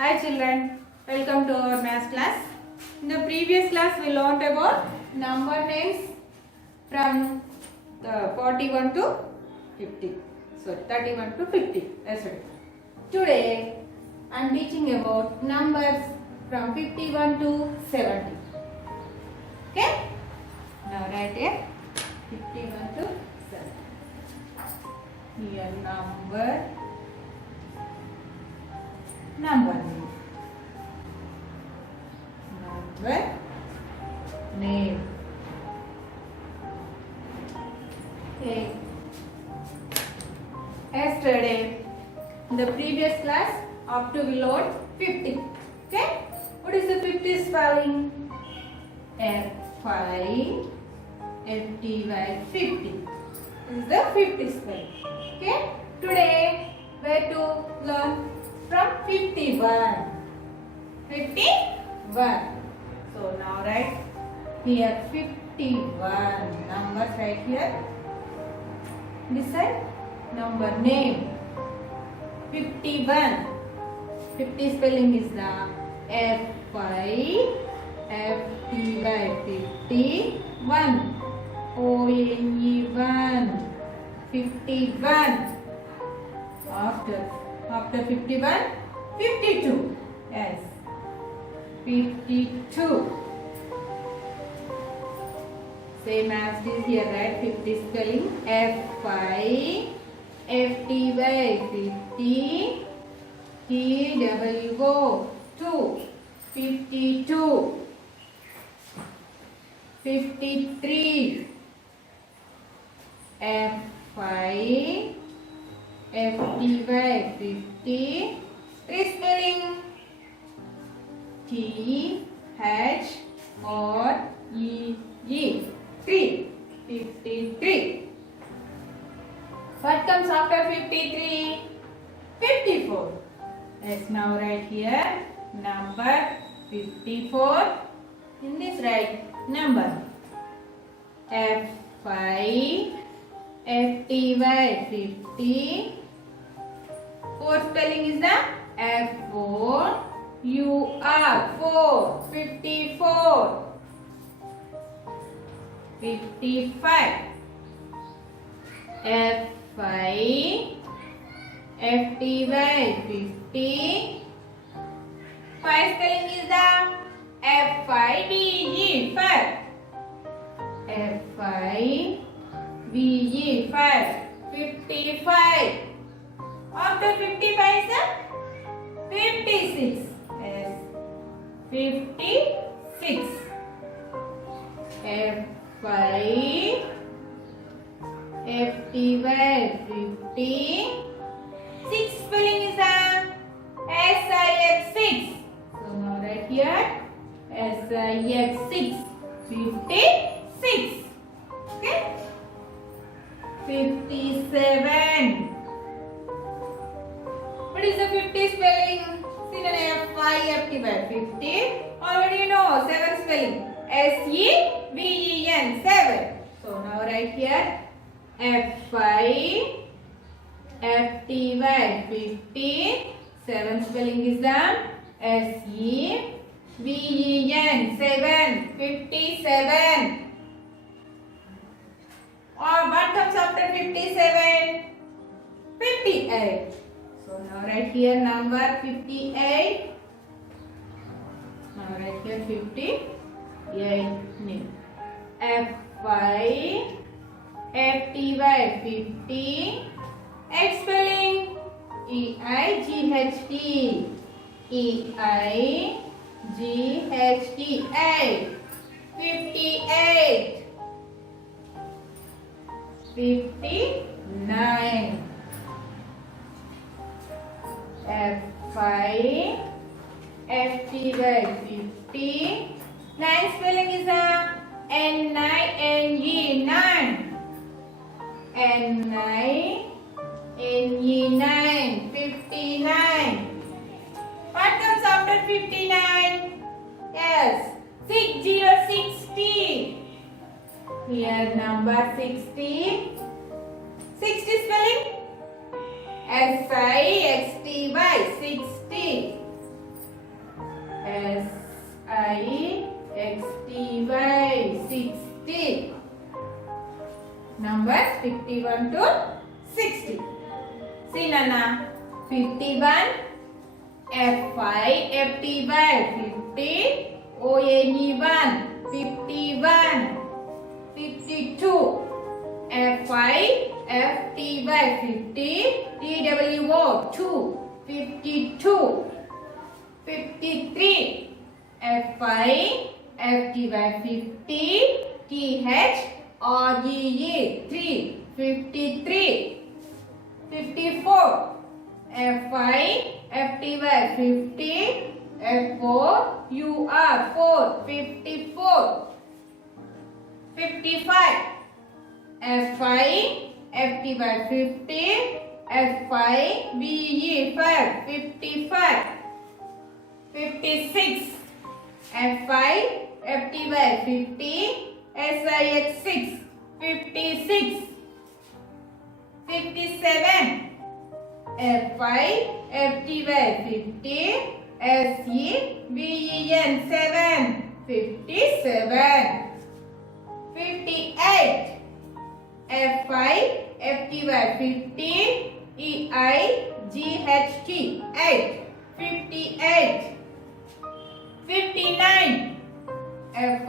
Hi children, welcome to our math class. In the previous class we learnt about number names from 41 to 50. So 31 to 50. That's right. Today I am teaching about numbers from 51 to 70. Okay? Now write here 51 to 70. Here number name. Okay. Yesterday in the previous class up to we learned 50. Okay? What is the 50 spelling? F-I-F-T-Y 50. This is the 50 spelling. Okay? Today where to learn from 51. 51. So now write here 51. Numbers right here. This side number name 51. 50 spelling is the F-I-F-T-Y 51. O-N-E 51. After 51, 52. Yes. 52. Same as this here, right? 50 spelling. F-I-F-T-Y 50. T-W-O 2. 52. 53. F-I F-T-Y 50. 3 spelling T-H-R-E-E 3. 53. What comes after 53? 54. Let's now write here number 54. In this write number F-I-F-T-Y 50. 4 spelling is the F-O-U-R 4. 54. 55. F-I-F-T-Y 50. 5 spelling is the F-I-V-E 5. F-I-V-E 5. 55. After 55 is the 56. Yes. 56. F-I-F-T-Y 50. 6 spelling is the S-I-X 6. So now write here S-I-X 6. 56. Okay. 57. What is the 50 spelling? See the F-I-F-T-Y 50. Already you know 7 spelling. S-E-V-E-N 7. So now write here F-I-F-T-Y 50. 7 spelling is the S-E-V-E-N 7. 57. Or what comes after 57? 58. So now write here number 58. Now write here 58 name. F-I-F-T-Y 50. X spelling E-I-G-H-T. E-I-G-H-T 8. 58. 59. F-I-F-T-Y 50. 9 spelling is N-I-N-E 9. N-I-N-E 9. 59. What comes after 59? Yes. 60. Here number 60. 60 spelling S-I-X-T-Y 60. 51 to 60. See Nana, 51 F5 FT by 50 ONE1 51 52 F5 FT by 50 TWO 2 52 53 F5 FT by 50 TH REE 3 53 54 F5 FT by 50 F4 UR 4 54 55 F5 FT by 50 F5 BE 5 55 56 F5 FT by 50 SIX 6 56 57 F5 FT by 50 SEBEN 7 57 58 F5 FT by 50 EIGHT 8 58 59 F5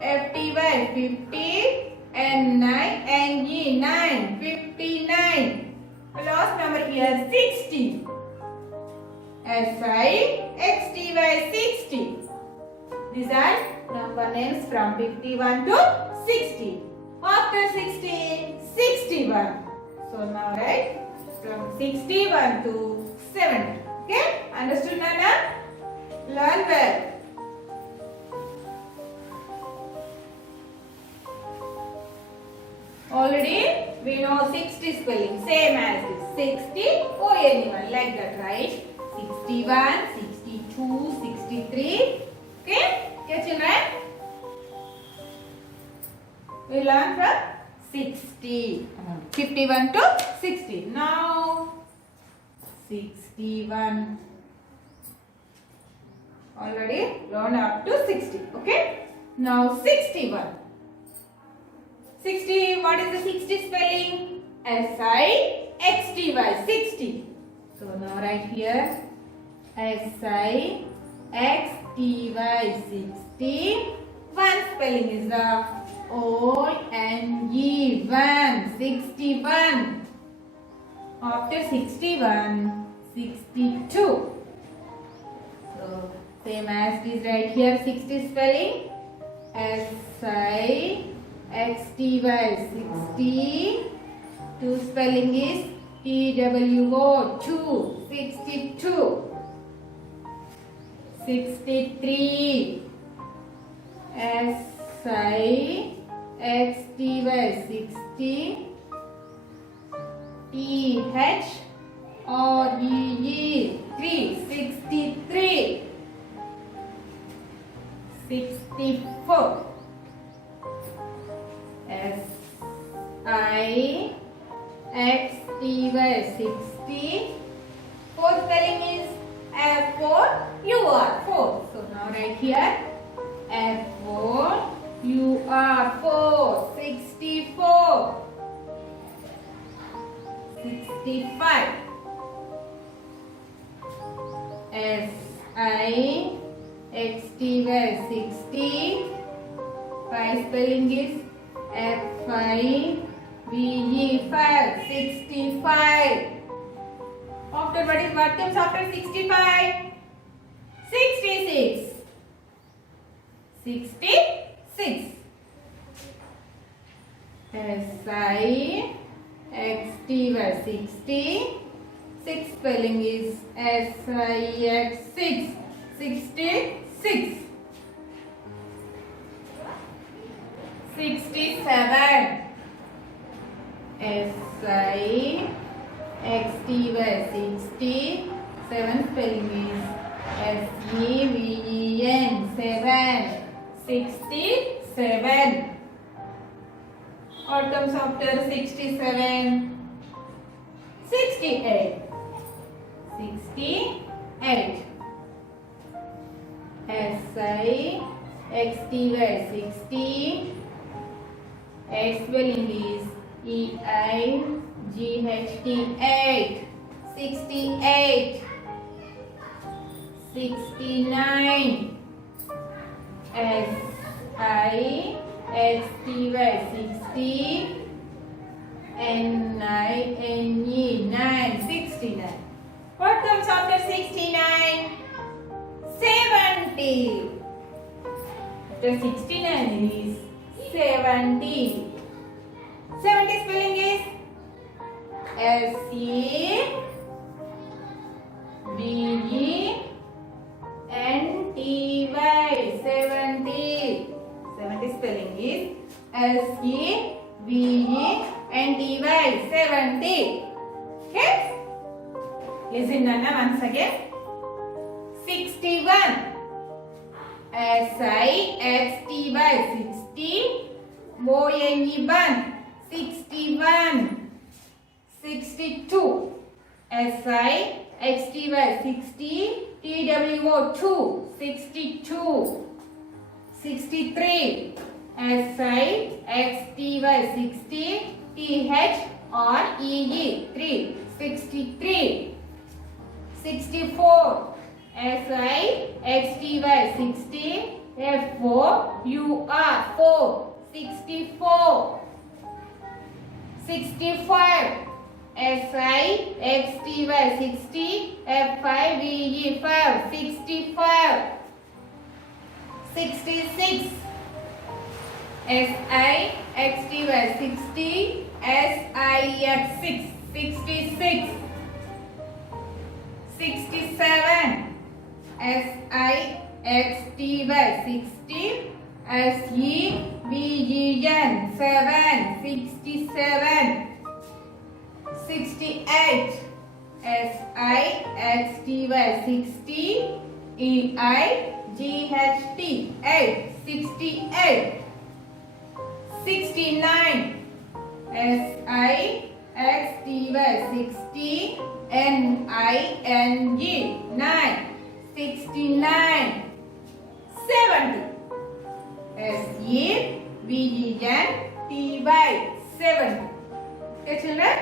FT by 50 N9 NG 9 59. Last number here 60 SI XT by 60. These are number names from 51 to 60. After 60, 61. So now write from 61 to 70. Okay? Understood Nana? Learn well. Already we know 60 spelling, same as this. 60 or anyone like that, right? 61, 62, 63. Okay? Okay children? We learn from 60. 51 to 60. Now 61. Already learned up to 60. Okay? Now 61. 60, what is the 60 spelling? SIXTY 60. So now write here SIXTY 60. One spelling is the ONE 1 61. After 61, 62. So same as this right here 60 spelling SIXTY 60. Two spelling is TWO 2 62. 63 SIXTY 60. TH REE 3 63. 64 SIXTY 60. Fourth spelling is F4 UR 4. So now right here F4 UR 4 64. 65 SIXTY 60. Five spelling is F5 BE 5 65. After what comes after 65? 66. 66. SIXTY 60. Six spelling is SIX 6 66. 67 SIXTY 60. Seven spelling is SEVEN 7 67. What comes after 67? 68. 68 SIXTY 60. Eight spelling is E-I-G-H-T, 8. 68. 69. S-I-X-T-Y, 60. N-I-N-E, 9. 69. What comes after 69? 70. The 69 is 70. 70 spelling is S-E-V-E-N-T-Y, 70. 70 spelling is S-E-V-E-N-T-Y, 70. Okay? Listen Nana once again. 61. S-I-X-T-Y, 60. O-N-E-1, 61. 62. S-I-X-T-Y, 60. T-W-O, 2, 62. 63. S-I-X-T-Y, 60. T-H-R-E-E, 3, 63. 64. S-I-X-T-Y, 60. F-O-U-R, 4, 64. 65. S-I-X-T-Y, 60. F-I-V-E, 5, 65. 66. S-I-X-T-Y, 60. S-I-X, 6, 66. 67. S-I-X-T-Y, 60. S-E-V-E-N, 7, 67. 68. S-I-X-T-Y, 60. E-I-G-H-T, 8, 68. 69. S-I-X-T-Y, 60. N-I-N-G, 9, 69. 70. S-E-V-E-N-T-Y, 70. Okay children?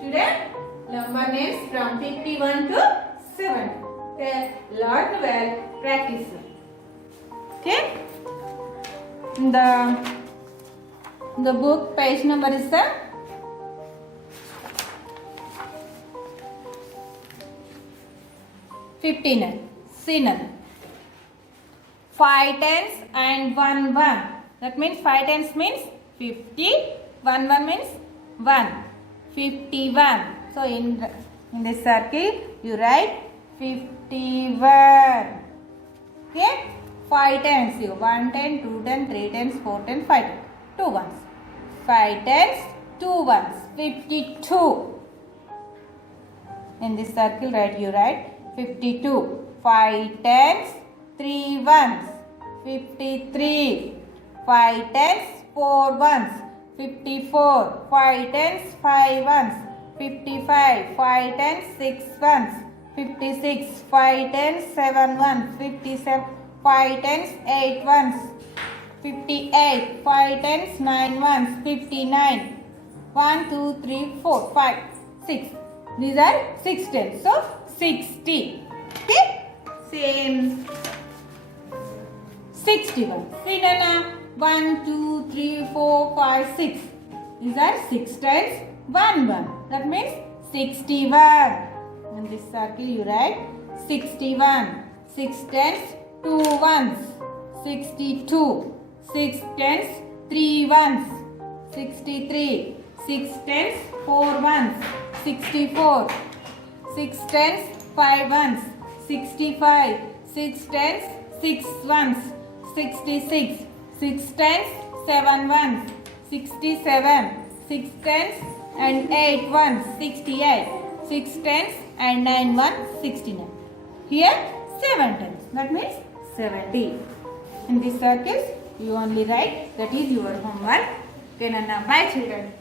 Today number names from 51 to 70. Okay, learn well, practice well. Okay? The book page number is the 59. Synonym. 5 tens and 1 1. That means 5 tens means 50. 1 1 means 1. 51. So in this circle you write 51. Okay? 5 tens. 1 10, 2 10, 3 tens, 4 10, 5 10. 2 ones. 5 tens, 2 ones. 52. In this circle you write 52. 5 tens, 3 ones. 53. 5 tens, 4 ones. 54. 5 tens, 5 ones. 55. 5 tens, 6 ones. 56. 5 tens, 7 ones. 57. 5 tens, 8 ones. 58. 5 tens, 9 ones. 59. 1, 2, 3, 4, 5, 6. These are 6 tens. So 60. Okay? Same. 61. See Nana? 1, 2, 3, 4, 5, 6. These are 6 tens. 1, 1. That means 61. In this circle you write 61. 6 tens, 2 ones. 62. 6 tens, 3 ones. 63. 6 tens, 4 ones. 64. 6 tens, 5 ones. 65. 6 tens, 6 ones. 66. 6 tens, 7 ones. 67. 6 tens and 8 ones. 68. 6 tens and 9 ones. 69. Here 7 tens. That means 70. In these circles you only write. That is your homework. Okay, Nana. Bye children.